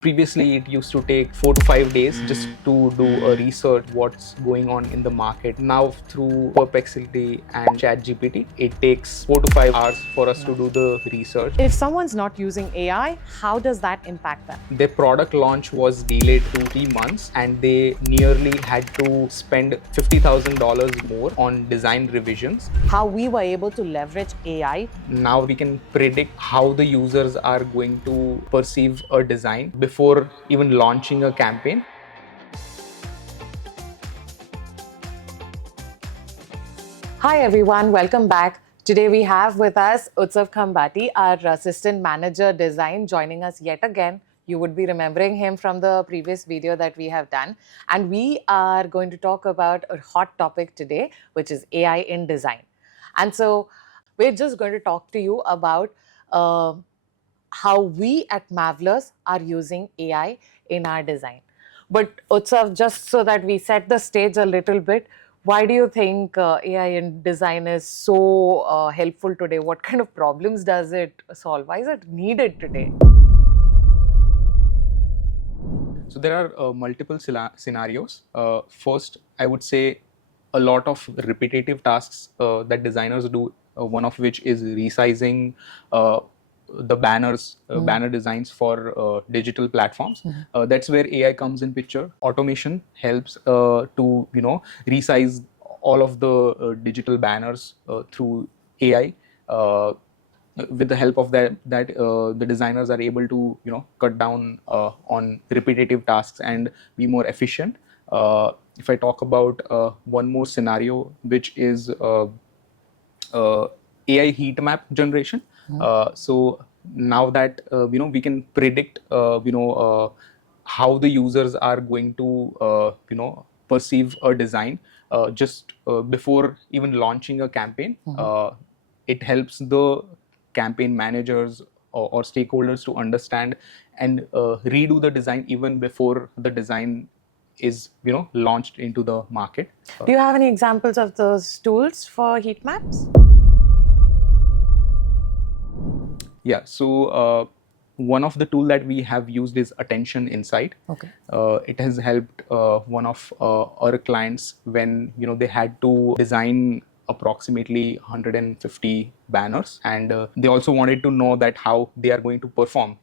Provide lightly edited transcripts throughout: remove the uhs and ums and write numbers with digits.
Previously, it used to take 4 to 5 days just to do a research what's going on in the market. Now, through Perplexity and ChatGPT, it takes 4 to 5 hours for us to do the research. If someone's not using AI, how does that impact them? Their product launch was delayed to 3 months, and they nearly had to spend $50,000 more on design revisions. How we were able to leverage AI. Now we can predict how the users are going to perceive a design before even launching a campaign. Hi everyone, welcome back. Today we have with us Utsav Khambati, our Assistant Manager Design, joining us yet again. You would be remembering him from the previous video that we have done. And we are going to talk about a hot topic today, which is AI in design. And so we're just going to talk to you about how we at Mavlers are using AI in our design. But Utsav, just so that we set the stage a little bit, why do you think AI in design is so helpful today? What kind of problems does it solve? Why is it needed today? So there are multiple scenarios. First, I would say a lot of repetitive tasks that designers do, one of which is resizing the banner designs for digital platforms. That's where AI comes in picture. Automation helps to resize all of the digital banners through AI. With the help of that, the designers are able to cut down on repetitive tasks and be more efficient. If I talk about one more scenario, which is AI heat map generation. So now that we can predict how the users are going to perceive a design just before even launching a campaign. It helps the campaign managers or stakeholders to understand and redo the design even before the design is launched into the market. Do you have any examples of those tools for heat maps? Yeah, so one of the tool that we have used is Attention Insight. Okay. It has helped one of our clients when they had to design approximately 150 banners, and they also wanted to know that how they are going to perform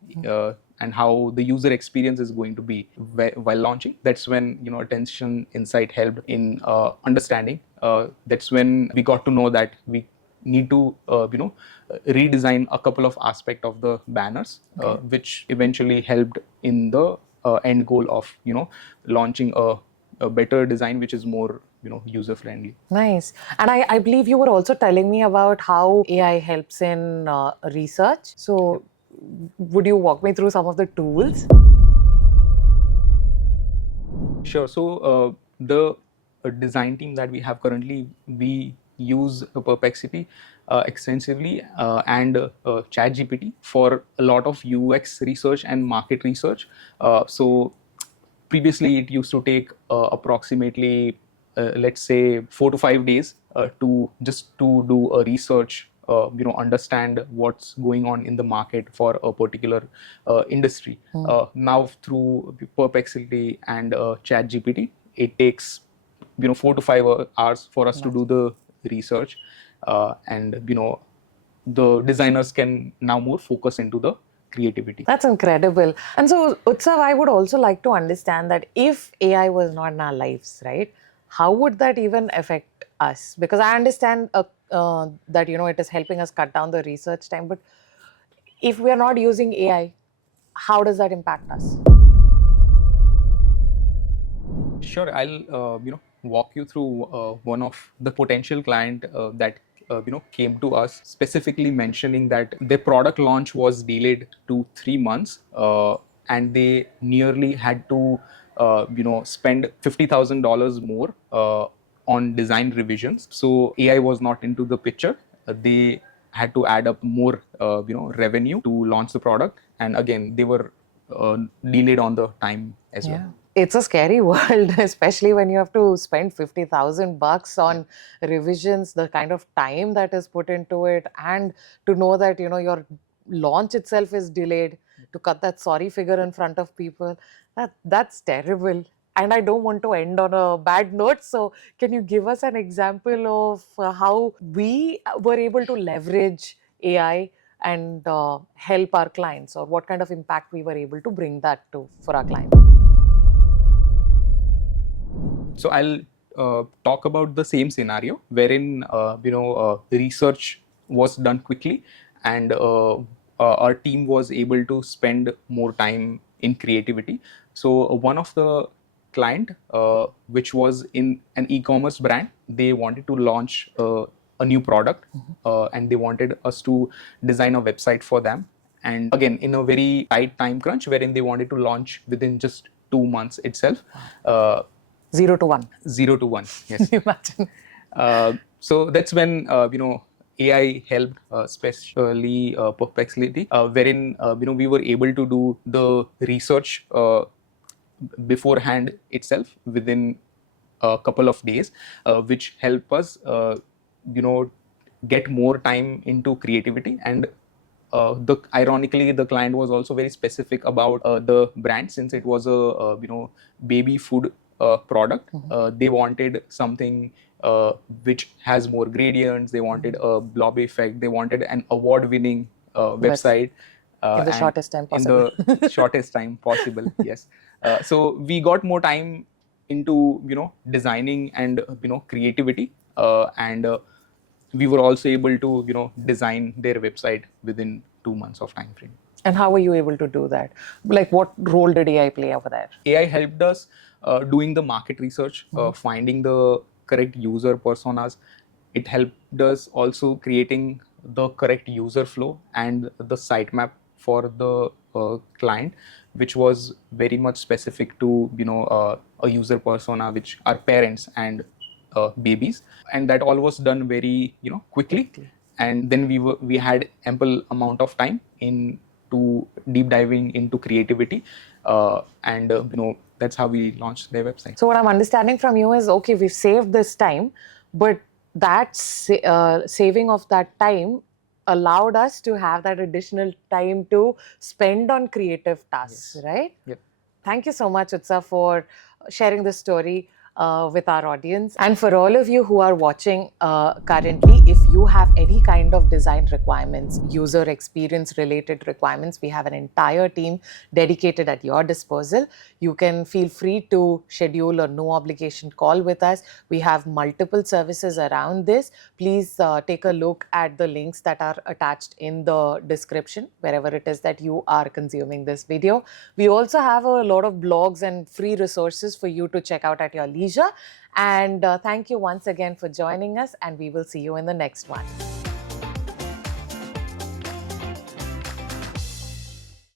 and how the user experience is going to be while launching. That's when Attention Insight helped in understanding. That's when we got to know that we need to redesign a couple of aspects of the banners, which eventually helped in the end goal of launching a better design which is more user friendly. Nice. And I believe you were also telling me about how AI helps in research. So would you walk me through some of the tools? Sure. So the design team that we have currently, we use Perplexity extensively and ChatGPT for a lot of UX research and market research. So previously, it used to take approximately, let's say, 4 to 5 days to do a research. Understand what's going on in the market for a particular industry. Now, through Perplexity and ChatGPT, it takes 4 to 5 hours for us to do the research, and the designers can now more focus into the creativity. That's incredible. And so, Utsav, I would also like to understand that if AI was not in our lives, right, how would that even affect us? Because I understand that it is helping us cut down the research time, but if we are not using AI, how does that impact us? Sure, I'll walk you through one of the potential client that came to us specifically mentioning that their product launch was delayed to 3 months, and they nearly had to spend $50,000 more on design revisions. So AI was not into the picture. They had to add up more revenue to launch the product, and again they were delayed on the time as well. It's a scary world, especially when you have to spend $50,000 on revisions, the kind of time that is put into it, and to know that your launch itself is delayed. to cut that sorry figure in front of people. That's terrible. And I don't want to end on a bad note. So, can you give us an example of how we were able to leverage AI and help our clients, or what kind of impact we were able to bring that to for our clients? So I'll talk about the same scenario wherein research was done quickly, and our team was able to spend more time in creativity. So one of the client, which was in an e-commerce brand, they wanted to launch a new product, and they wanted us to design a website for them. And again, in a very tight time crunch, wherein they wanted to launch within just 2 months itself. 0 to 1. 0 to 1, yes. Imagine. So that's when AI helped, especially Perplexity, wherein we were able to do the research beforehand itself within a couple of days, which help us get more time into creativity. And ironically, the client was also very specific about the brand, since it was a baby food product. They wanted something which has more gradients. They wanted a blob effect. They wanted an award-winning website in the shortest time possible. In the shortest time possible. Yes. So we got more time into designing and creativity, and we were also able to design their website within 2 months of time frame. And how were you able to do that? Like, what role did AI play over there? AI helped us doing the market research, finding the correct user personas. It helped us also creating the correct user flow and the sitemap for the client, which was very much specific to a user persona, which are parents and babies. And that all was done very quickly. And then we had ample amount of time in to deep diving into creativity, and that's how we launched their website. So what I'm understanding from you is, okay, we've saved this time, but that saving of that time allowed us to have that additional time to spend on creative tasks. Yes. Right? Yep. Thank you so much, Utsav, for sharing this story with our audience. And for all of you who are watching currently, if you have any kind of design requirements, user experience related requirements, we have an entire team dedicated at your disposal. You can feel free to schedule a no obligation call with us. We have multiple services around this. Please take a look at the links that are attached in the description, wherever it is that you are consuming this video. We also have a lot of blogs and free resources for you to check out at your leisure. And thank you once again for joining us, and we will see you in the next one.